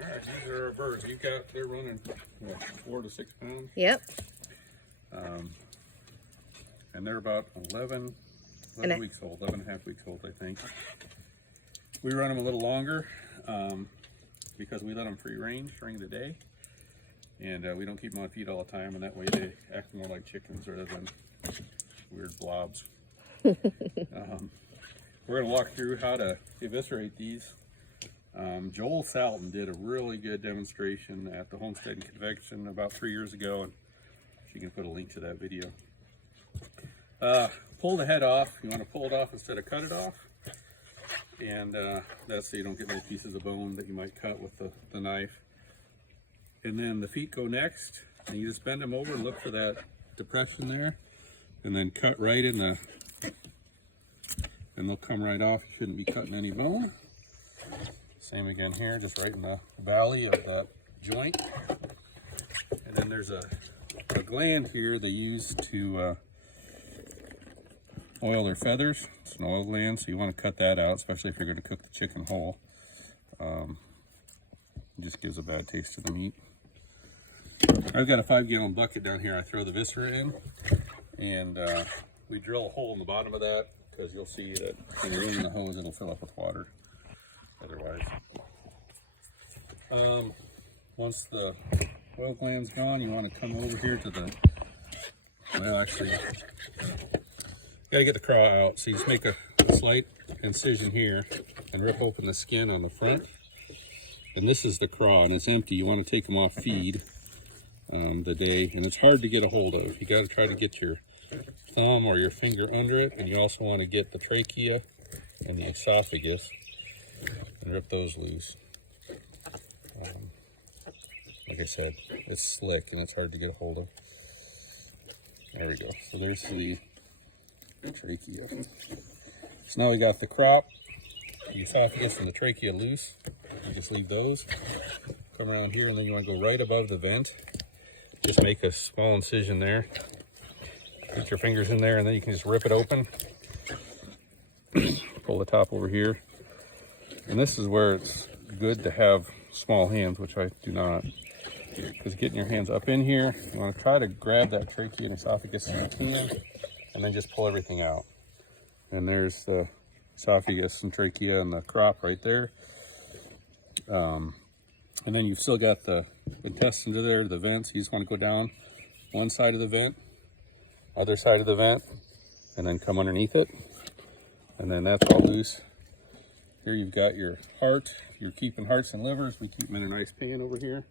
Alright, these are our birds. They're running, what, 4 to 6 pounds? Yep. And they're about 11 weeks old, 11 and a half weeks old, I think. We run them a little longer because we let them free range during the day. And we don't keep them on feed all the time, and that way they act more like chickens rather than weird blobs. We're going to walk through how to eviscerate these. Joel Salton did a really good demonstration at the Homestead Convention about 3 years ago, and you can put a link to that video. Pull the head off. You want to pull it off instead of cut it off, and that's so you don't get little pieces of bone that you might cut with the knife. And then the feet go next, and you just bend them over and look for that depression there, and then cut right in the, and they'll come right off. You shouldn't be cutting any bone. Same again here, just right in the valley of that joint. And then there's a gland here they use to oil their feathers. It's an oil gland, so you want to cut that out, especially if you're going to cook the chicken whole. It just gives a bad taste to the meat. I've got a 5-gallon bucket down here. I throw the viscera in, and we drill a hole in the bottom of that because you'll see that when you're running the hose, it'll fill up with water otherwise. Once the oil gland's gone, you want to come over here to the, well, actually, you gotta get the craw out. So you just make a slight incision here and rip open the skin on the front. And this is the craw, and it's empty. You want to take them off feed the day, and it's hard to get a hold of. You got to try to get your thumb or your finger under it, and you also want to get the trachea and the esophagus and rip those loose. Like I said, it's slick and it's hard to get a hold of. There we go. So there's the trachea. So now we got the crop, the esophagus, and the trachea loose. You just leave those. Come around here, and then you want to go right above the vent. Just make a small incision there. Put your fingers in there, and then you can just rip it open. Pull the top over here. And this is where it's good to have small hands, which I do not. Because getting your hands up in here, you want to try to grab that trachea and esophagus in between, and then just pull everything out. And there's the esophagus and trachea and the crop right there. And then you've still got the intestines are there, the vents. You just want to go down one side of the vent, other side of the vent, and then come underneath it. And then that's all loose. Here you've got your heart. You're keeping hearts and livers. We keep them in a nice pan over here.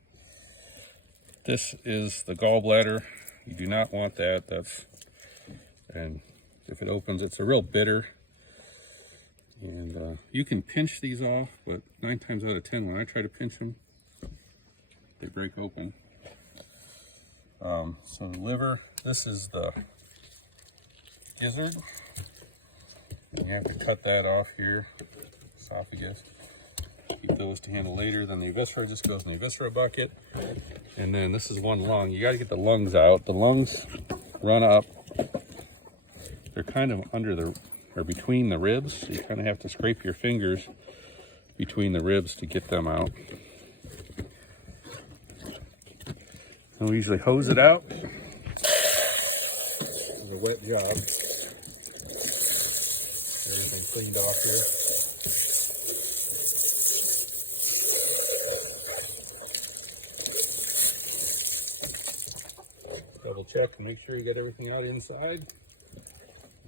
This is the gallbladder. You do not want that. And if it opens, it's a real bitter. And you can pinch these off, but 9 times out of 10, when I try to pinch them, they break open. So the liver, this is the gizzard. And you have to cut that off here. Esophagus. Keep those to handle later. Then the viscera just goes in the viscera bucket. And then this is one lung. You got to get the lungs out. The lungs run up. They're kind of under the, or between the ribs. So you kind of have to scrape your fingers between the ribs to get them out. And we usually hose it out. It's a wet job. Everything cleaned off here. Double check and make sure you get everything out inside.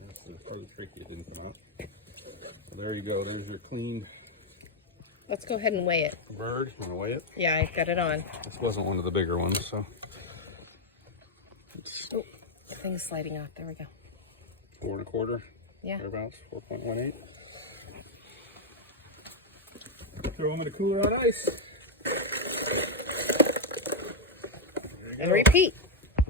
That's the part of the trachea didn't come out. So there you go. There's your clean. Let's go ahead and weigh it. Bird. You want to weigh it? Yeah, I got it on. This wasn't one of the bigger ones, so. Oh, the thing's sliding off. There we go. 4 1/4. Yeah. Thereabouts. 4.18. Throw them in a cooler on ice. And repeat.